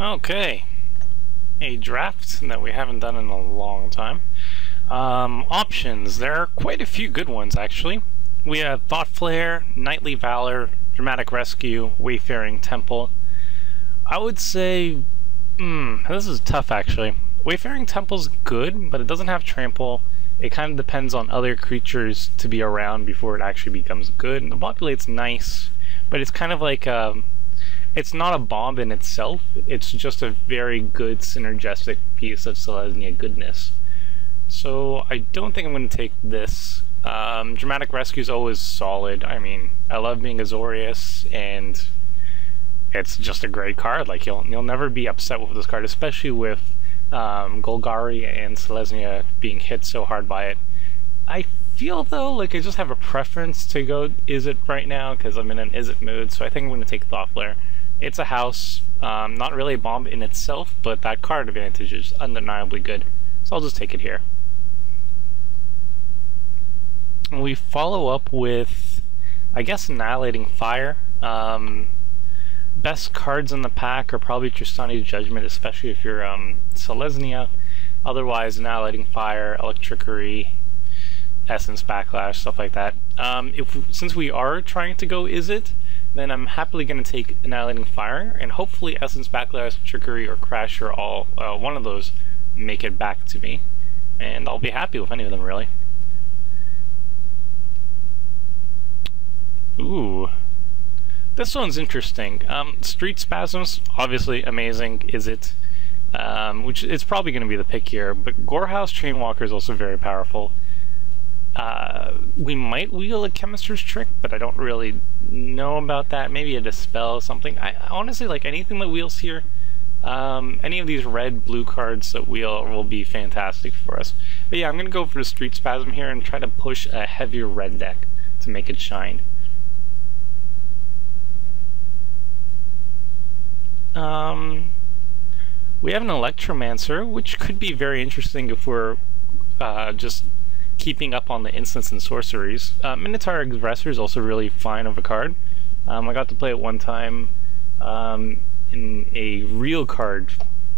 Okay, a draft that we haven't done in a long time. Options. There are quite a few good ones, actually. We have Thought Flare, Knightly Valor, Dramatic Rescue, Wayfaring Temple. I would say, this is tough, actually. Wayfaring Temple's good, but it doesn't have Trample. It kind of depends on other creatures to be around before it actually becomes good. The populate's nice, but it's kind of like it's not a bomb in itself. It's just a very good synergistic piece of Selesnya goodness. So I don't think I'm going to take this. Dramatic Rescue is always solid. I mean, I love being Azorius, and it's just a great card. Like you'll never be upset with this card, especially with Golgari and Selesnya being hit so hard by it. I feel though like I just have a preference to go Izzet right now because I'm in an Izzet mood, so I think I'm going to take Thought Flare. It's a house, not really a bomb in itself, but that card advantage is undeniably good, so I'll just take it here. We follow up with, I guess, Annihilating Fire. Best cards in the pack are probably Tristani's Judgment, especially if you're Selesnya. Otherwise, Annihilating Fire, Electrickery, Essence Backlash, stuff like that. Since we are trying to go Izzet, then I'm happily going to take Annihilating Fire, and hopefully Essence Backlash, Trickery, or Crasher, all one of those make it back to me, and I'll be happy with any of them, really. Ooh. This one's interesting. Street Spasms, obviously amazing, Izzet. Which is probably going to be the pick here, but Gorehouse Chainwalker is also very powerful. We might wheel a Chemist's Trick, but I don't really know about that. Maybe a Dispel, something. I honestly, like anything that wheels here, any of these red-blue cards that wheel will be fantastic for us. But yeah, I'm going to go for the Street Spasm here and try to push a heavier red deck to make it shine. We have an Electromancer, which could be very interesting if we're just keeping up on the instants and sorceries. Minotaur Aggressor is also really fine of a card. I got to play it one time in a real card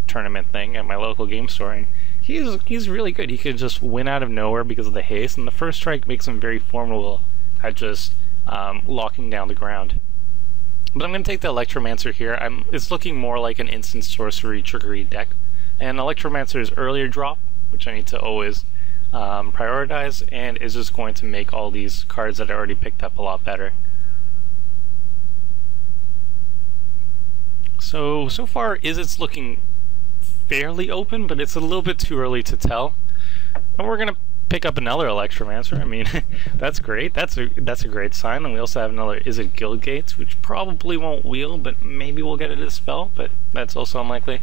tournament thing at my local game store, and he's really good. He could just win out of nowhere because of the haste, and the first strike makes him very formidable at just locking down the ground. But I'm going to take the Electromancer here. It's looking more like an instant sorcery trickery deck. And Electromancer's earlier drop, which I need to always prioritize, and is just going to make all these cards that I already picked up a lot better. So far, Izzet's looking fairly open, but it's a little bit too early to tell. And we're going to pick up another Electromancer. I mean, that's great. That's a great sign. And we also have another Izzet Guildgates, which probably won't wheel, but maybe we'll get a Dispel, but that's also unlikely.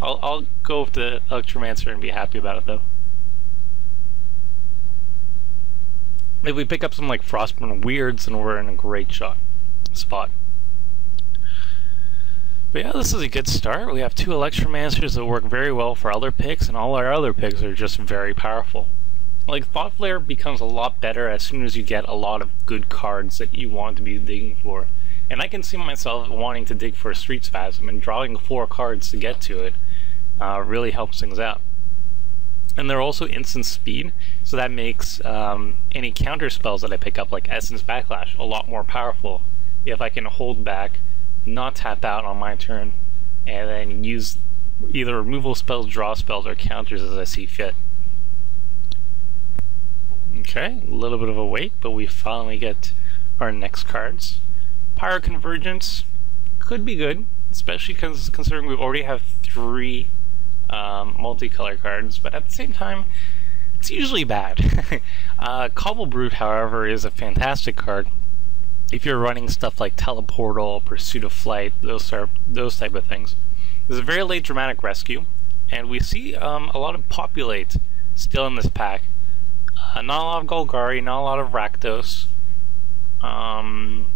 I'll go with the Electromancer and be happy about it, though. If we pick up some like Frostburn Weirds, then we're in a great spot. But yeah, this is a good start. We have two Electromancers that work very well for other picks, and all our other picks are just very powerful. Like, Thought Flare becomes a lot better as soon as you get a lot of good cards that you want to be digging for. And I can see myself wanting to dig for a Street Spasm, and drawing 4 cards to get to it really helps things out. And they're also instant speed, so that makes any counter spells that I pick up, like Essence Backlash, a lot more powerful if I can hold back, not tap out on my turn, and then use either removal spells, draw spells, or counters as I see fit. Okay, a little bit of a wait, but we finally get our next cards. Pyro Convergence could be good, especially considering we already have 3 multicolor cards, but at the same time, it's usually bad. Cobble Brute, however, is a fantastic card if you're running stuff like Teleportal, Pursuit of Flight, those type of things. There's a very late Dramatic Rescue, and we see a lot of Populate still in this pack. Not a lot of Golgari, not a lot of Rakdos. I'm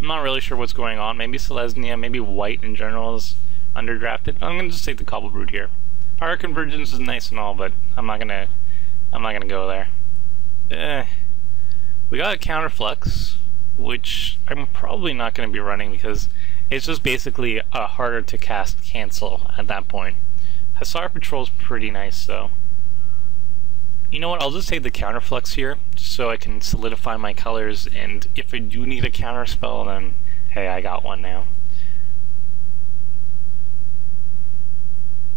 not really sure what's going on. Maybe Selesnya, maybe White in general is underdrafted. I'm gonna just take the Cobble Brute here. Pyro Convergence is nice and all, but I'm not gonna go there. We got a Counterflux, which I'm probably not gonna be running because It's just basically a harder to cast cancel at that point. Hussar Patrol's pretty nice though. You know what, I'll just take the counterflux here, just so I can solidify my colors, and if I do need a counter spell, then hey, I got one now.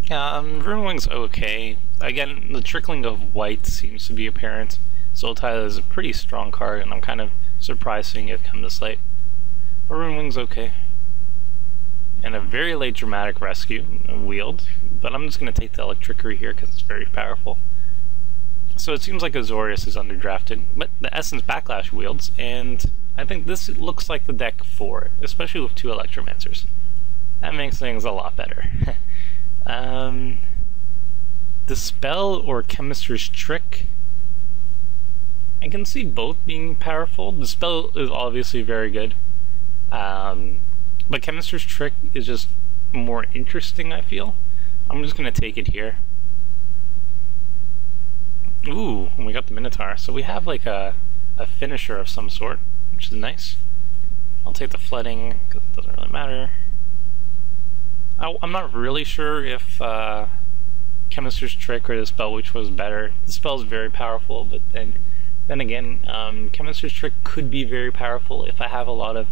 Runewing's okay. Again, the trickling of white seems to be apparent. Zoltai is a pretty strong card, and I'm kind of surprised seeing it come this late. But Runewing's okay. And a very late dramatic rescue, wield, but I'm just going to take the Electrickery here because it's very powerful. So it seems like Azorius is underdrafted, but the Essence Backlash wields, and I think this looks like the deck for it, especially with 2 Electromancers. That makes things a lot better. Dispel or Chemist's Trick. I can see both being powerful. Dispel is obviously very good, but Chemist's Trick is just more interesting, I feel. I'm just going to take it here. Ooh, we got the Minotaur. So we have like a finisher of some sort, which is nice. I'll take the Flooding, because it doesn't really matter. I'm not really sure if Chemist's Trick or the Spell, which was better. The spell is very powerful, but then again, Chemist's Trick could be very powerful if I have a lot of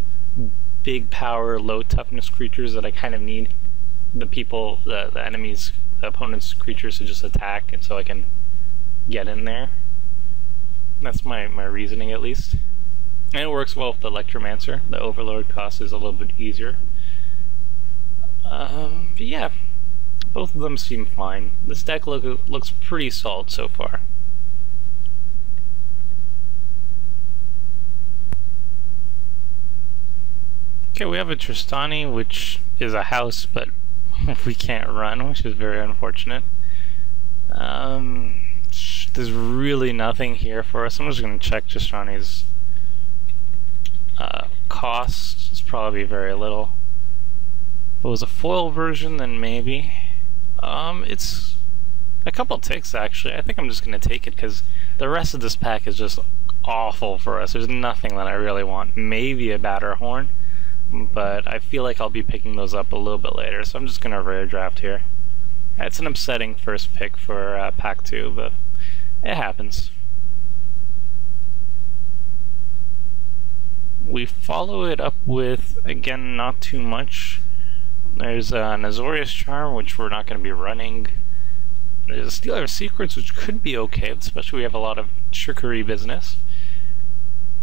big power, low toughness creatures that I kind of need the enemy's, the opponent's creatures to just attack, and so I can get in there. That's my reasoning, at least. And it works well with the Electromancer. The Overlord cost is a little bit easier. But yeah, both of them seem fine. This deck looks pretty solid so far. Okay, we have a Tristani, which is a house, but we can't run, which is very unfortunate. There's really nothing here for us. I'm just going to check Tristani's cost. It's probably very little. If it was a foil version, then maybe. It's a couple ticks, actually. I think I'm just going to take it, because the rest of this pack is just awful for us. There's nothing that I really want. Maybe a Batterhorn, but I feel like I'll be picking those up a little bit later, so I'm just going to rare draft here. It's an upsetting first pick for pack 2, but it happens. We follow it up with, again, not too much. There's an Azorius Charm, which we're not going to be running. There's a Stealer of Secrets, which could be okay, especially we have a lot of trickery business.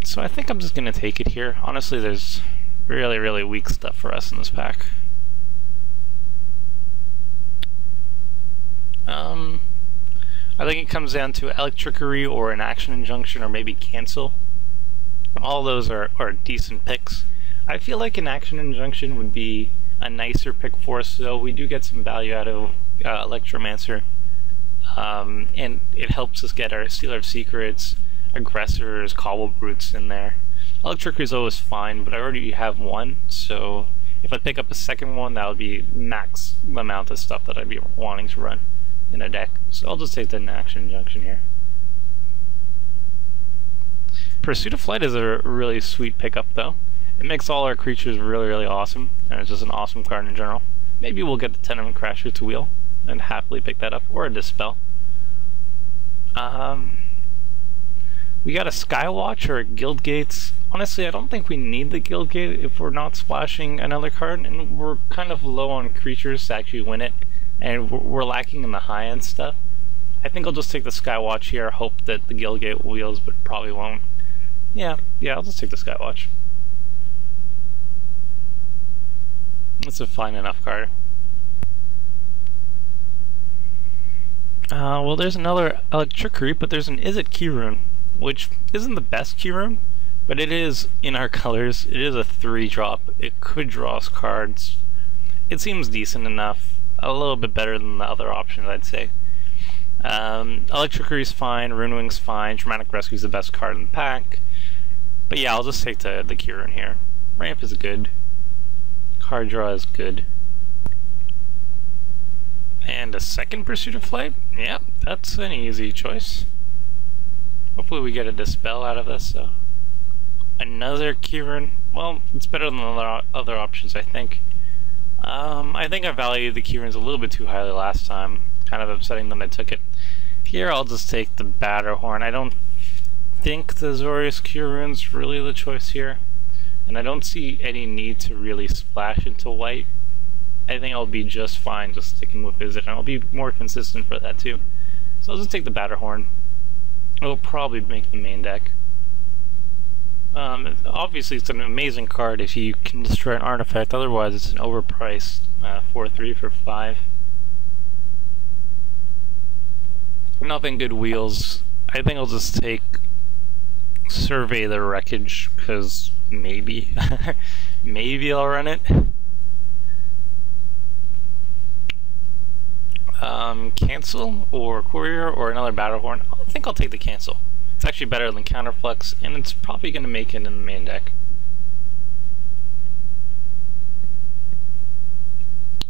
So I think I'm just going to take it here. Honestly, there's really, really weak stuff for us in this pack. I think it comes down to Electrickery or an Action Injunction or maybe Cancel. All those are decent picks. I feel like an Action Injunction would be a nicer pick for us, so we do get some value out of Electromancer. And it helps us get our Stealer of Secrets, Aggressors, Cobble Brutes in there. Electrickery is always fine, but I already have one, so if I pick up a second one, that would be max the amount of stuff that I'd be wanting to run in a deck. So I'll just take the Action Injunction here. Pursuit of Flight is a really sweet pickup, though. It makes all our creatures really, really awesome, and it's just an awesome card in general. Maybe we'll get the Tenement Crasher to wheel and happily pick that up, or a Dispel. We got a Skywatch or a Guildgates. Honestly, I don't think we need the Guildgate if we're not splashing another card, and we're kind of low on creatures to actually win it, and we're lacking in the high-end stuff. I think I'll just take the Skywatch here, hope that the Guildgate wheels, but probably won't. Yeah, I'll just take the Skywatch. It's a fine enough card. Well, there's another Electrickery, but there's an Izzet Keyrune, which isn't the best Keyrune, but it is in our colors. It is a 3-drop. It could draw us cards. It seems decent enough. A little bit better than the other options, I'd say. Electrickery is fine. Runewing's fine. Dramatic Rescue is the best card in the pack. But yeah, I'll just take the Keyrune here. Ramp is good. Card draw is good. And a second Pursuit of Flight? Yeah, that's an easy choice. Hopefully we get a Dispel out of this. So. Another Keyrune. well, it's better than the other options, I think. I think I valued the keyrunes a little bit too highly last time, kind of upsetting that I took it. Here I'll just take the Batterhorn. I don't think the Azorius keyrune's really the choice here, and I don't see any need to really splash into white. I think I'll be just fine just sticking with Visit, and I'll be more consistent for that too. So I'll just take the Batterhorn. It'll probably make the main deck. Obviously it's an amazing card if you can destroy an artifact, otherwise it's an overpriced 4-3 for 5. Nothing good wheels. I think I'll just take Survey the Wreckage, because maybe, maybe I'll run it. Cancel or Courier or another Battlehorn. I think I'll take the Cancel. It's actually better than Counterflux, and it's probably going to make it in the main deck.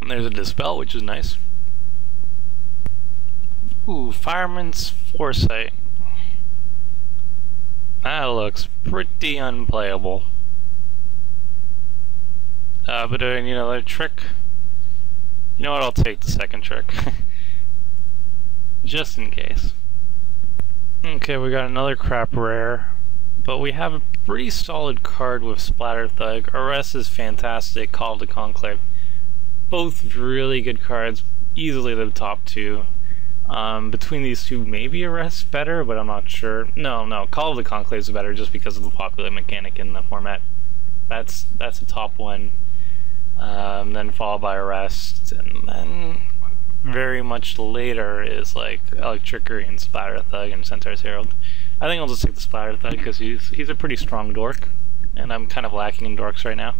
And there's a Dispel, which is nice. Ooh, Fireman's Foresight. That looks pretty unplayable. But you know, that trick. You know what? I'll take the second trick. Just in case. Okay, we got another crap rare, but we have a pretty solid card with Splatter Thug. Arrest is fantastic, Call of the Conclave. Both really good cards, easily the top two. Between these two, maybe Arrest's better, but I'm not sure. No, Call of the Conclave is better just because of the popular mechanic in the format. That's a top one. Then followed by Arrest, and then very much later is like Electrickery and Splatter Thug and Centaur's Herald. I think I'll just take the Splatter Thug because he's a pretty strong dork, and I'm kind of lacking in dorks right now.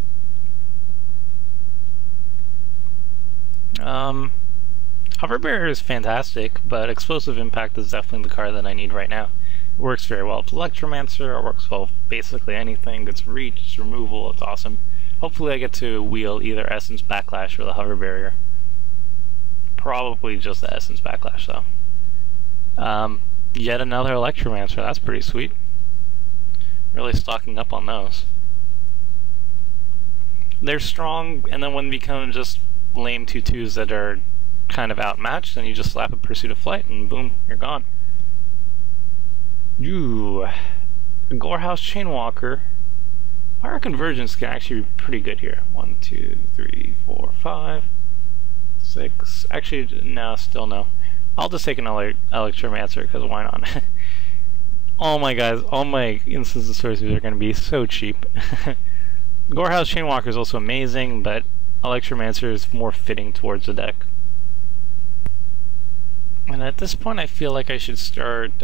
Hover Barrier is fantastic, but Explosive Impact is definitely the card that I need right now. It works very well with Electromancer, it works well with basically anything. It's reach, it's removal, it's awesome. Hopefully I get to wheel either Essence Backlash or the Hover Barrier. Probably just the Essence Backlash though. Yet another Electromancer, that's pretty sweet. Really stocking up on those. They're strong, and then when they become just lame 2/2s that are kind of outmatched, then you just slap a Pursuit of Flight and boom, you're gone. Ooh, Gorehouse Chainwalker. Fire Convergence can actually be pretty good here. 1, 2, 3, 4, 5, 6. Actually, no, still no. I'll just take another Electromancer because why not? All my instants and sorceries are going to be so cheap. Gorehouse Chainwalker is also amazing, but Electromancer is more fitting towards the deck. And at this point, I feel like I should start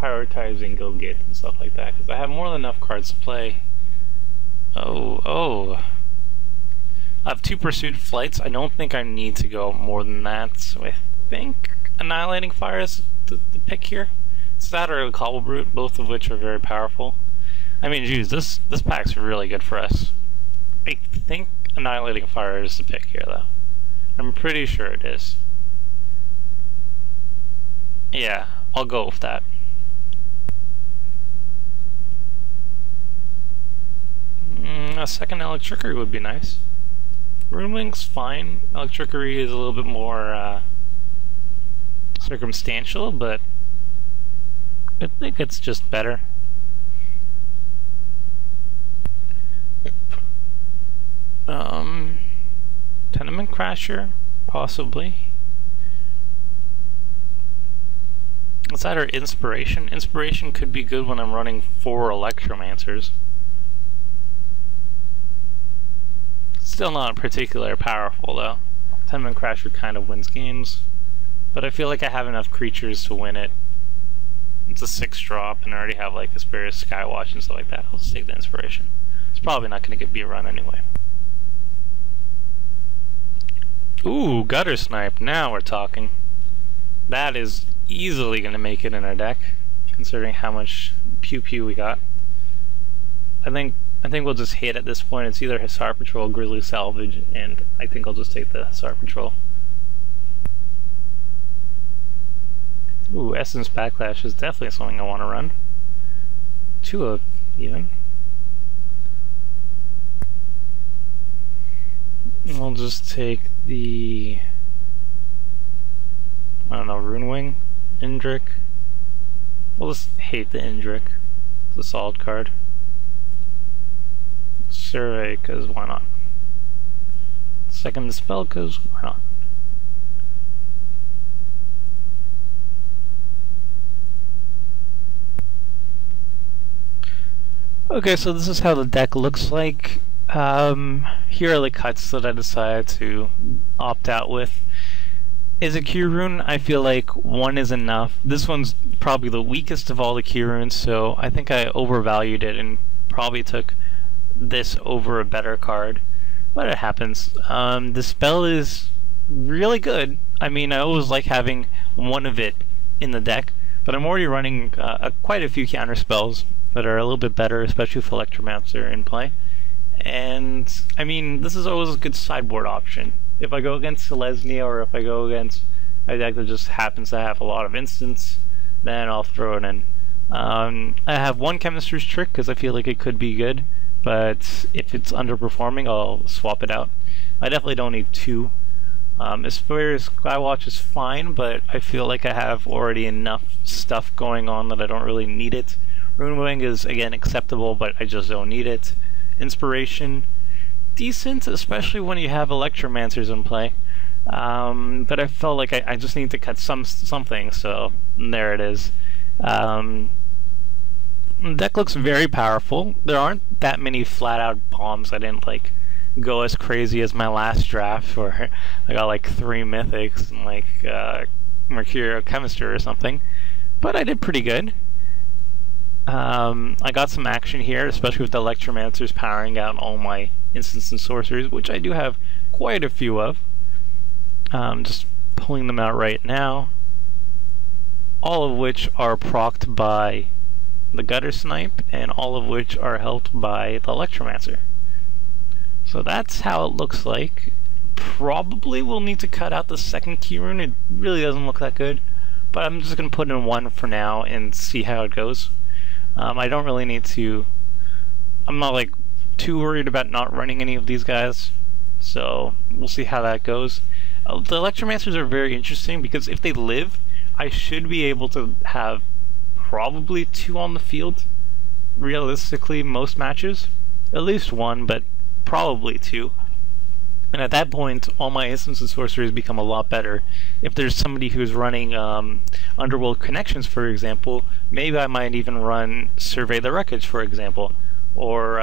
prioritizing Guild Gates and stuff like that, because I have more than enough cards to play. Oh. I have 2 Pursuit Flights. I don't think I need to go more than that, so I think Annihilating Fire is the pick here. It's that or a Cobble Brute, both of which are very powerful. I mean, geez, this pack's really good for us. I think Annihilating Fire is the pick here, though. I'm pretty sure it is. Yeah, I'll go with that. A second Electrickery would be nice. Runelink's fine. Electrickery is a little bit more circumstantial, but I think it's just better. Tenement Crasher, possibly. Is that our Inspiration? Inspiration could be good when I'm running 4 Electromancers. Still not particularly powerful though. Tenement Crasher kind of wins games, but I feel like I have enough creatures to win it. It's a 6-drop, and I already have like Asperius Skywatch and stuff like that. I'll just take the Inspiration. It's probably not going to be a run anyway. Ooh, Gutter Snipe. Now we're talking. That is easily going to make it in our deck, considering how much pew pew we got. I think we'll just hit at this point. It's either Hussar Patrol, Grizzly Salvage, and I think I'll just take the Hussar Patrol. Ooh, Essence Backlash is definitely something I want to run. 2 of even. We'll just take the, I don't know, Rune Wing, Indrik. We'll just hate the Indrik. It's a solid card. Survey, because why not? Second Dispel, because why not? Okay, so this is how the deck looks like. Here are the cuts that I decided to opt out with. Is a Q rune? I feel like one is enough. This one's probably the weakest of all the Q runes, so I think I overvalued it and probably took this over a better card. But it happens. The spell is really good. I mean, I always like having one of it in the deck, but I'm already running quite a few counter spells that are a little bit better, especially if Electromancer in play. And I mean, this is always a good sideboard option. If I go against Selesnya, or if I go against a deck that just happens to have a lot of instants, then I'll throw it in. I have one Chemistry's Trick because I feel like it could be good, but if it's underperforming, I'll swap it out. I definitely don't need two. As far as Skywatch is fine, but I feel like I have already enough stuff going on that I don't really need it. Rune Wing is, again, acceptable, but I just don't need it. Inspiration, decent, especially when you have Electromancers in play. But I felt like I just need to cut something, so there it is. The deck looks very powerful. There aren't that many flat-out bombs. I didn't like go as crazy as my last draft, where I got like 3 mythics and like Mercurial Chemistry or something. But I did pretty good. I got some action here, especially with the Electromancers powering out all my instants and sorceries, which I do have quite a few of. Just pulling them out right now. All of which are procced by the Gutter Snipe, and all of which are helped by the Electromancer. So that's how it looks like. Probably will need to cut out the second key rune. It really doesn't look that good, but I'm just going to put in one for now and see how it goes. I don't really need to, I'm not like too worried about not running any of these guys, so we'll see how that goes. The Electromancers are very interesting because if they live, I should be able to have probably 2 on the field, realistically, most matches. At least 1, but probably 2. And at that point, all my instants and sorceries become a lot better. If there's somebody who's running Underworld Connections, for example, maybe I might even run Survey the Wreckage, for example. Or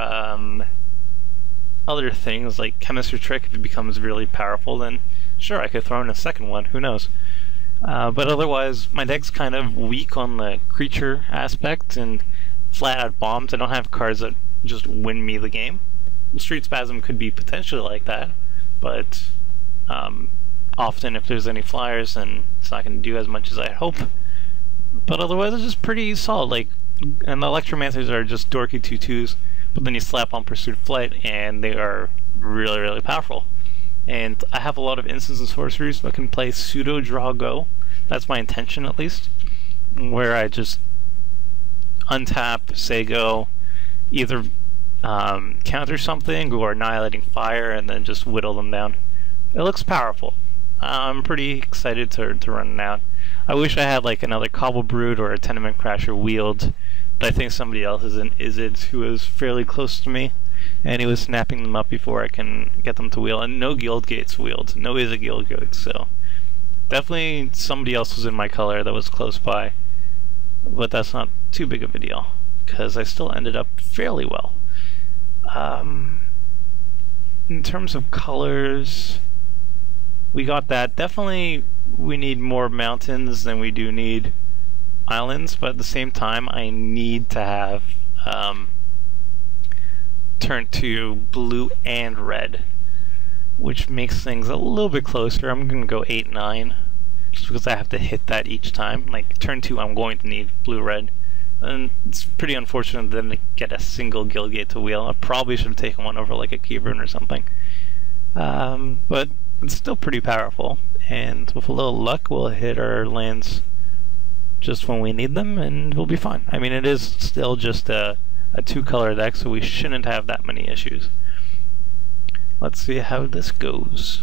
other things like Chemistry Trick. If it becomes really powerful, then sure, I could throw in a second one, who knows. But otherwise, my deck's kind of weak on the creature aspect and flat-out bombs. I don't have cards that just win me the game. Street Spasm could be potentially like that, but often if there's any flyers, then it's not going to do as much as I hope. But otherwise, it's just pretty solid. Like, and the Electromancers are just dorky 2/2s, but then you slap on Pursuit Flight, and they are really, really powerful. And I have a lot of instants and sorceries that can play pseudo draw go. That's my intention, at least, where I just untap, say go, either counter something or Annihilating Fire, and then just whittle them down. It looks powerful. I'm pretty excited to run it out. I wish I had like another Cobble Brood or a Tenement Crasher wheeled, but I think somebody else is in Izzet who is fairly close to me, and he was snapping them up before I can get them to wheel, and no Guild Gates wheeled. No Izzet Guild Gates, so definitely somebody else was in my color that was close by, but that's not too big of a deal, because I still ended up fairly well. In terms of colors, we got that. Definitely we need more mountains than we do need islands, but at the same time I need to have turn to blue and red, which makes things a little bit closer. I'm going to go 8-9 just because I have to hit that each time. Like turn 2 I'm going to need blue-red. And it's pretty unfortunate that I didn't get a single Guild Gate to wheel. I probably should have taken one over like a Key Rune or something. But it's still pretty powerful, and with a little luck we'll hit our lands just when we need them and we'll be fine. I mean, it is still just a 2-color deck, so we shouldn't have that many issues. Let's see how this goes.